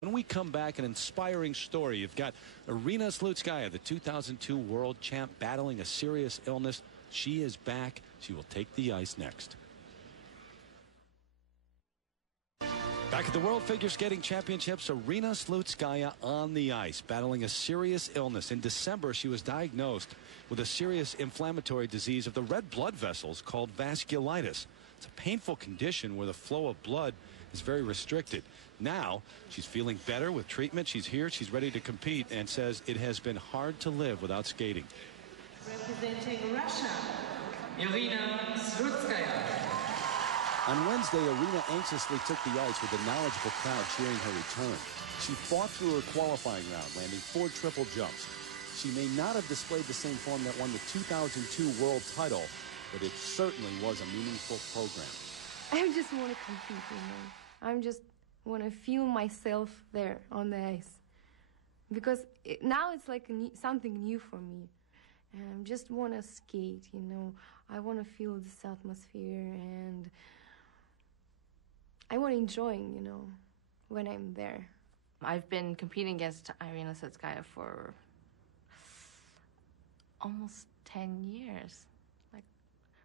When we come back, an inspiring story. You've got Irina Slutskaya, the 2002 world champ, battling a serious illness. She is back. She will take the ice next. Back at the World Figure Skating Championships, Irina Slutskaya on the ice, battling a serious illness. In December, she was diagnosed with a serious inflammatory disease of the red blood vessels called vasculitis. It's a painful condition where the flow of blood is very restricted. Now, she's feeling better with treatment. She's here. She's ready to compete and says it has been hard to live without skating. Representing Russia, Irina Slutskaya. On Wednesday, Irina anxiously took the ice with a knowledgeable crowd cheering her return. She fought through her qualifying round, landing 4 triple jumps. She may not have displayed the same form that won the 2002 world title, but it certainly was a meaningful program. I just want to compete, you know. I just want to feel myself there on the ice. Because now it's like something new for me. And I just want to skate, you know. I want to feel this atmosphere and I want to enjoy, you know, when I'm there. I've been competing against Irina Slutskaya for almost 10 years. Like,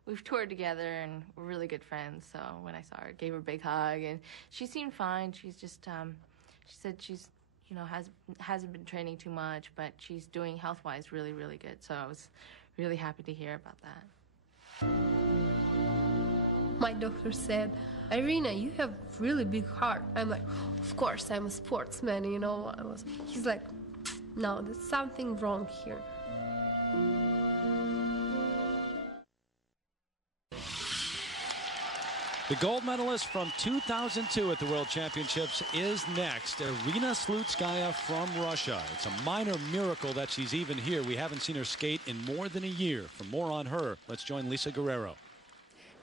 we've toured together and we're really good friends. So when I saw her, I gave her a big hug and she seemed fine. She's just, she said she's, you know, hasn't been training too much, but she's doing health-wise really, really good. So I was really happy to hear about that. My doctor said, Irina, you have really big heart. I'm like, of course, I'm a sportsman, you know. He's like, no, there's something wrong here. The gold medalist from 2002 at the World Championships is next. Irina Slutskaya from Russia. It's a minor miracle that she's even here. We haven't seen her skate in more than a year. For more on her, let's join Lisa Guerrero.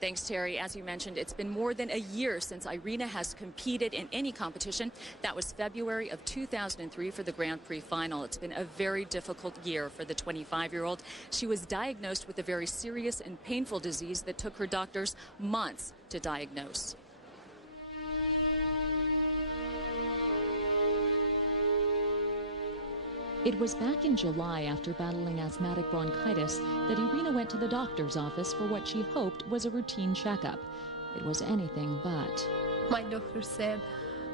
Thanks, Terry. As you mentioned, it's been more than a year since Irina has competed in any competition. That was February of 2003 for the Grand Prix final. It's been a very difficult year for the 25-year-old. She was diagnosed with a very serious and painful disease that took her doctors months to diagnose. It was back in July, after battling asthmatic bronchitis, that Irina went to the doctor's office for what she hoped was a routine checkup. It was anything but. My doctor said,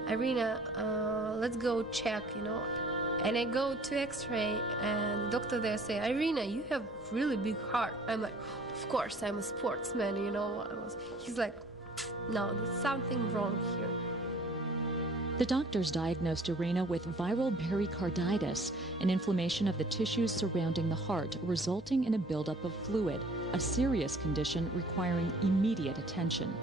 Irina, let's go check, you know. And I go to X-ray, and the doctor there say, Irina, you have really big heart. I'm like, of course, I'm a sportsman, you know. He's like, no, there's something wrong here. The doctors diagnosed Irina with viral pericarditis, an inflammation of the tissues surrounding the heart, resulting in a buildup of fluid, a serious condition requiring immediate attention.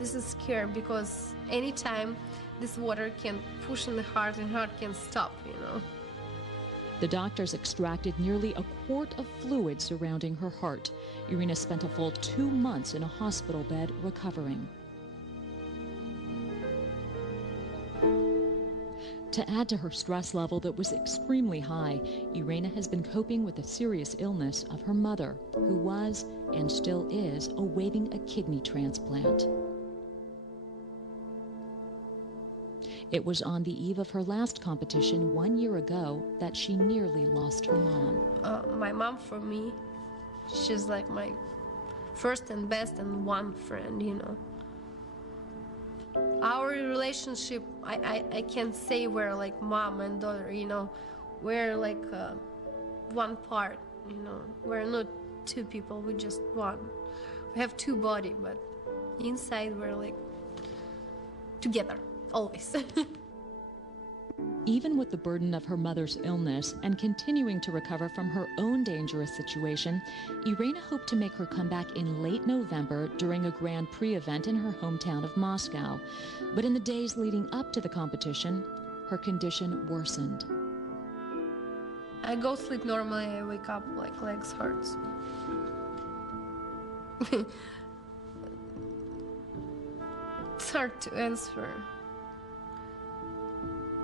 This is scary because anytime this water can push in the heart and heart can stop, you know. The doctors extracted nearly a quart of fluid surrounding her heart. Irina spent a full 2 months in a hospital bed recovering. To add to her stress level that was extremely high, Irina has been coping with the serious illness of her mother, who was, and still is, awaiting a kidney transplant. It was on the eve of her last competition 1 year ago that she nearly lost her mom. My mom, for me, she's like my first and best and one friend, you know. Our relationship, I can't say we're like mom and daughter, you know. We're like one part, you know. We're not two people, we're just one. We have two bodies, but inside we're like together, always. Even with the burden of her mother's illness and continuing to recover from her own dangerous situation, Irina hoped to make her comeback in late November during a Grand Prix event in her hometown of Moscow. But in the days leading up to the competition, her condition worsened. I go sleep normally, I wake up like legs hurts. It's hard to answer.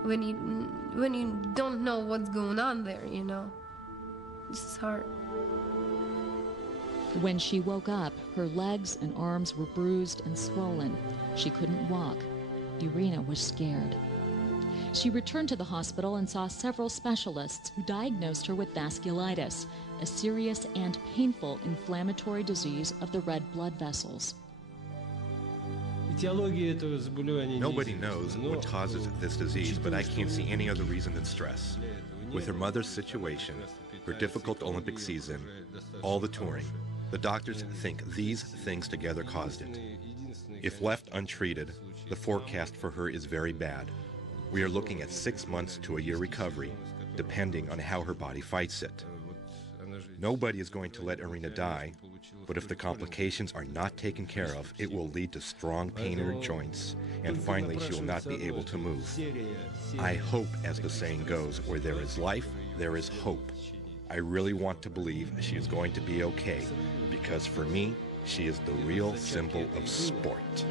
When you don't know what's going on there, you know. It's hard. When she woke up, her legs and arms were bruised and swollen. She couldn't walk. Irina was scared. She returned to the hospital and saw several specialists who diagnosed her with vasculitis, a serious and painful inflammatory disease of the red blood vessels. Nobody knows what causes this disease, but I can't see any other reason than stress. With her mother's situation, her difficult Olympic season, all the touring, the doctors think these things together caused it. If left untreated, the forecast for her is very bad. We are looking at 6 months to a year recovery, depending on how her body fights it. Nobody is going to let Irina die, but if the complications are not taken care of, it will lead to strong pain in her joints, and finally she will not be able to move. I hope, as the saying goes, where there is life, there is hope. I really want to believe she is going to be okay, because for me, she is the real symbol of sport.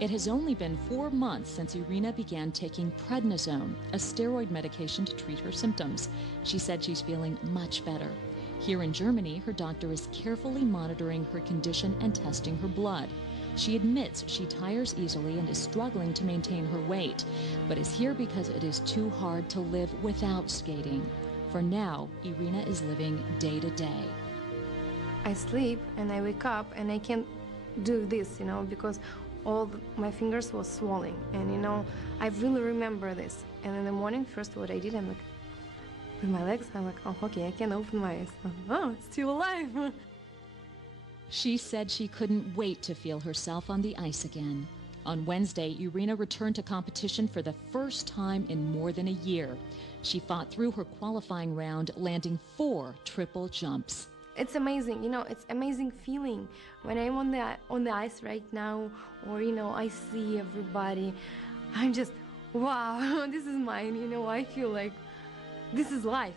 It has only been 4 months since Irina began taking prednisone, a steroid medication to treat her symptoms. She said she's feeling much better. Here in Germany, her doctor is carefully monitoring her condition and testing her blood. She admits she tires easily and is struggling to maintain her weight, but is here because it is too hard to live without skating. For now, Irina is living day to day. I sleep and I wake up and I can't do this, because my fingers were swelling, and I really remember this. And in the morning, first what I did, I'm like, with my legs, I'm like, oh, okay, I can open my eyes. Oh, it's still alive. She said she couldn't wait to feel herself on the ice again. On Wednesday, Irina returned to competition for the first time in more than a year. She fought through her qualifying round, landing 4 triple jumps. It's amazing, it's amazing feeling when I'm on the ice right now, or I see everybody. I'm just, wow, this is mine. I feel like this is life.